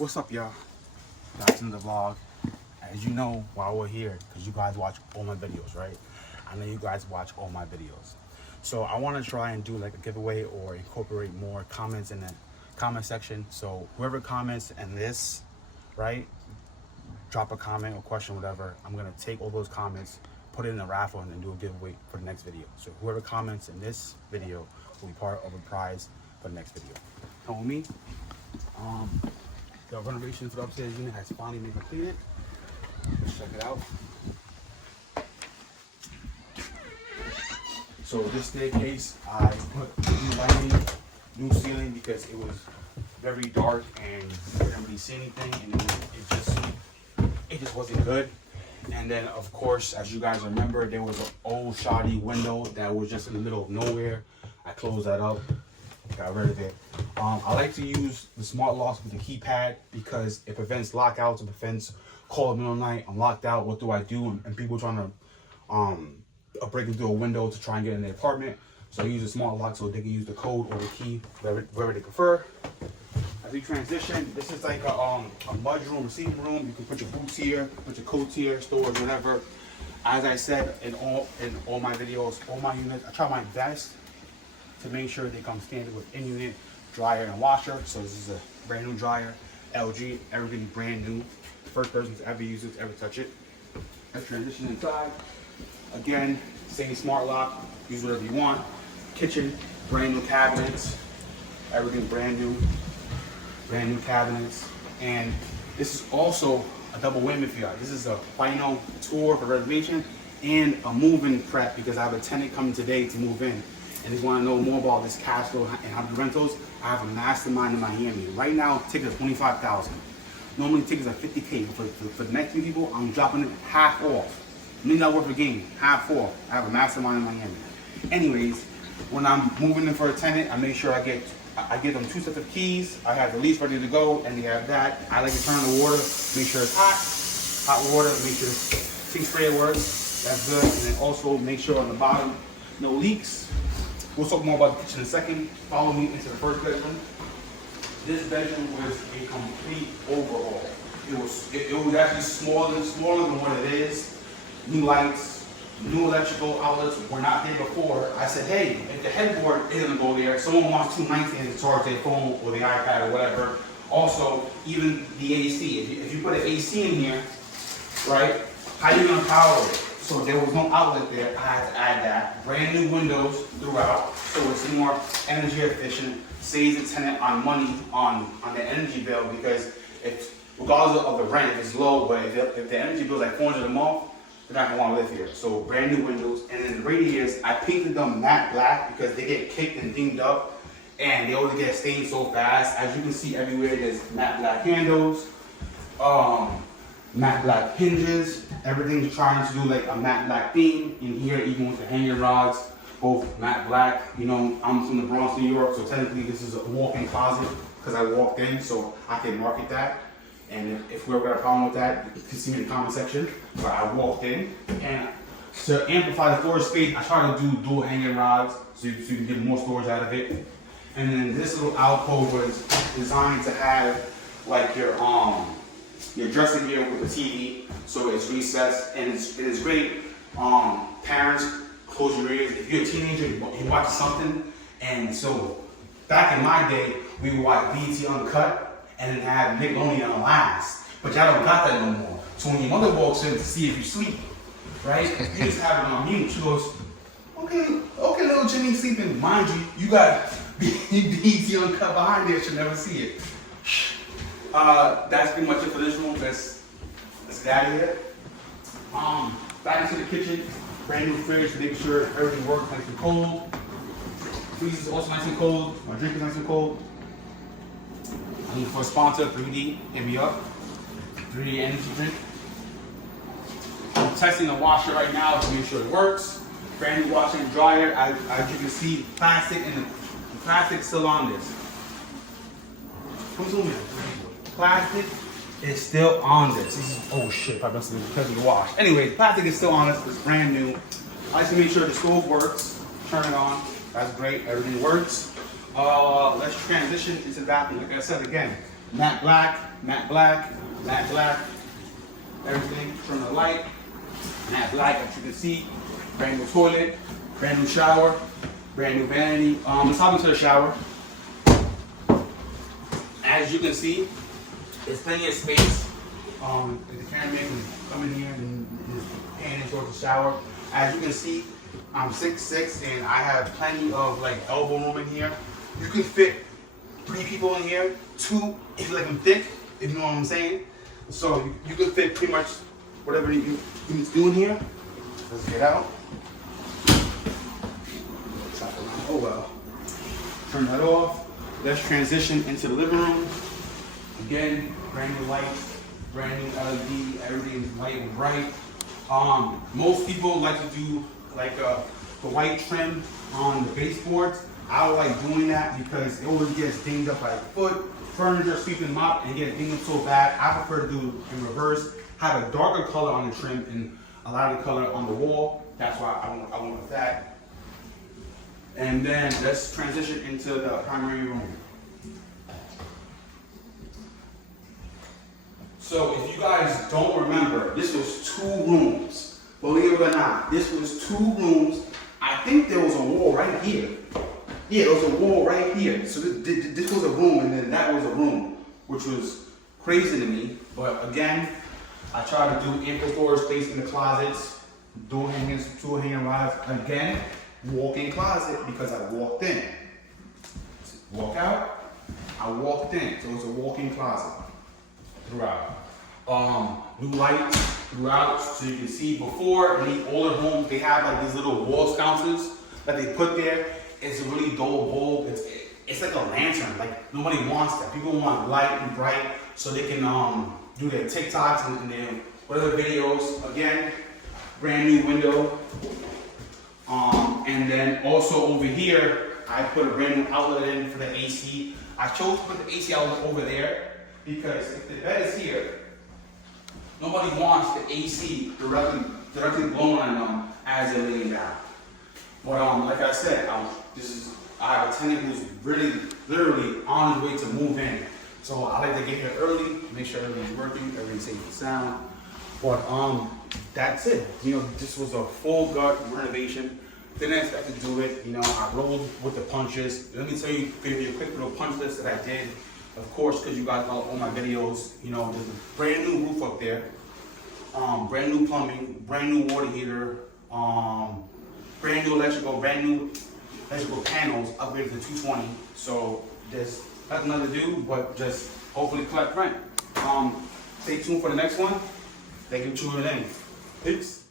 What's up, y'all? Back in the vlog. As you know, while we're here, because you guys watch all my videos, right? I know you guys watch all my videos. So I want to try and do like a giveaway or incorporate more comments in the comment section. So whoever comments in this, right, drop a comment or question, whatever. I'm going to take all those comments, put it in a raffle, and then do a giveaway for the next video. So whoever comments in this video will be part of a prize for the next video. Come with me. The renovation for the upstairs unit has finally been completed. Let's check it out. So this staircase, I put new lighting, new ceiling because it was very dark and you couldn't really see anything, and it just wasn't good. And then of course, as you guys remember, there was an old shoddy window that was just in the middle of nowhere. I closed that up, got rid of it. I like to use the smart locks with the keypad because it prevents lockouts, it prevents call in the middle of the night, I'm locked out, what do I do? And people trying to break into a window to try and get in the apartment. So I use a smart lock so they can use the code or the key, wherever they prefer. As we transition, this is like a mudroom, receiving room. You can put your boots here, put your coats here, storage, whatever. As I said in all my videos, all my units, I try my best to make sure they come standard with in-unit dryer and washer. So this is a brand new dryer, LG, everything brand new. First person to ever use it, to ever touch it. Let's transition inside. Again, same smart lock, use whatever you want. Kitchen, brand new cabinets, everything brand new cabinets. And this is also a double whammy for y'all. This is a final tour for renovation and a move-in prep because I have a tenant coming today to move in. And they want to know more about this cash flow and how to do rentals. I have a mastermind in Miami. Right now, tickets are $25,000. Normally tickets are $50K. For the next few people, I'm dropping it half off. $1 worth of game, half off. I have a mastermind in Miami. Anyways, when I'm moving in for a tenant, I make sure I get them 2 sets of keys. I have the lease ready to go, and they have that. I like to turn the water, make sure it's hot water, make sure the sink sprayer works. That's good. And then also make sure on the bottom, no leaks. We'll talk more about the kitchen in a second. Follow me into the first bedroom. This bedroom was a complete overhaul. It was actually smaller than what it is. New lights, new electrical outlets were not there before. I said, hey, if the headboard isn't gonna go there, someone wants 2 nightstands to charge their phone or the iPad or whatever. Also, even the AC. If you put an AC in here, right, how are you gonna power it? So there was no outlet there. I had to add that. Brand new windows throughout, so it's more energy efficient. Saves the tenant on money on the energy bill because regardless of the rent, if it's low, but if the energy bill is like $400 a month, they're not gonna want to live here. So brand new windows, and then the radiators, I painted them matte black because they get kicked and dinged up, and they always get stained so fast. As you can see everywhere, there's matte black handles, matte black hinges. Everything's trying to do like a matte black theme in here, even with the hanging rods, both matte black. You know, I'm from the Bronx, New York, so technically this is a walk-in closet because I walked in, so I can market that. And if whoever got a problem with that, you can see me in the comment section. But I walked in, and to amplify the floor space, I try to do dual hanging rods so you can get more storage out of it. And then this little alcove was designed to have like your dressing area with the TV, so it's recessed, and it is great. Parents, close your ears. If you're a teenager, you watch something, and so back in my day, we would watch BET Uncut and then have Nickelodeon on last, but y'all don't got that no more. So when your mother walks in to see if you sleep, right, you just have it on mute. She goes, okay, little Jimmy sleeping. Mind you, you got BET Uncut behind there, she'll never see it. That's pretty much it for this room. Let's get out of here. Back into the kitchen, brand new fridge, making sure everything works nice and cold. Freezer is also nice and cold. My drink is nice and cold. I'm looking for a sponsor, 3D, hit me up. 3D energy drink. I'm testing the washer right now to make sure it works. Brand new washer and dryer. As you can see, plastic and the plastic still on this. Come zoom in. Plastic is still on this. Oh shit, probably must have been because of the wash. Anyway, plastic is still on this. It's brand new. I like to make sure the stove works. Turn it on. That's great. Everything works. Let's transition into the bathroom. Like I said again, matte black, matte black, matte black, everything. Turn the light, matte black, as you can see. Brand new toilet, brand new shower, brand new vanity. Let's hop into the shower. As you can see, there's plenty of space. The cameraman can come in here and just pan towards the shower. As you can see, I'm 6'6" and I have plenty of like elbow room in here. You can fit 3 people in here, 2 if you like them thick, if you know what I'm saying. So you can fit pretty much whatever you need to do in here. Let's get out. Oh well. Turn that off. Let's transition into the living room. Again, brand new lights, brand new LED, everything is light and bright. Most people like to do like the white trim on the baseboards. I don't like doing that because it always gets dinged up by foot, furniture, sweeping them up, and get dinged up so bad. I prefer to do it in reverse. Have a darker color on the trim and a lighter color on the wall. That's why I went with that. And then let's transition into the primary room. So if you guys don't remember, this was 2 rooms. Believe it or not, this was 2 rooms. I think there was a wall right here. Yeah, there was a wall right here. So this was a room and then that was a room, which was crazy to me. But again, I try to do ample storage space in the closets, door hangers, tool hanger rods. Again, walk-in closet because I walked in. Walk out, I walked in. So it's a walk-in closet throughout. New lights throughout, so you can see before in the older homes they have like these little wall sconces that they put there. It's a really dull bulb. It's like a lantern. Like nobody wants that. People want light and bright so they can do their TikToks and their whatever videos. Again, brand new window. And then also over here, I put a brand new outlet in for the AC. I chose to put the AC outlet over there because if the bed is here, nobody wants the AC directly blowing on them as they're laying down. But like I said, I have a tenant who's really, literally on his way to move in. So I like to get here early, make sure everything's working, everything's safe and sound. But that's it. You know, this was a full gut renovation. Didn't expect to do it. You know, I rolled with the punches. Let me tell you, give you a quick little punch list that I did. Of course, because you guys follow all my videos, you know, there's a brand new roof up there, brand new plumbing, brand new water heater, brand new electrical panels upgraded to 220. So there's nothing to do but just hopefully collect rent. Stay tuned for the next one. Thank you for tuning in. Peace.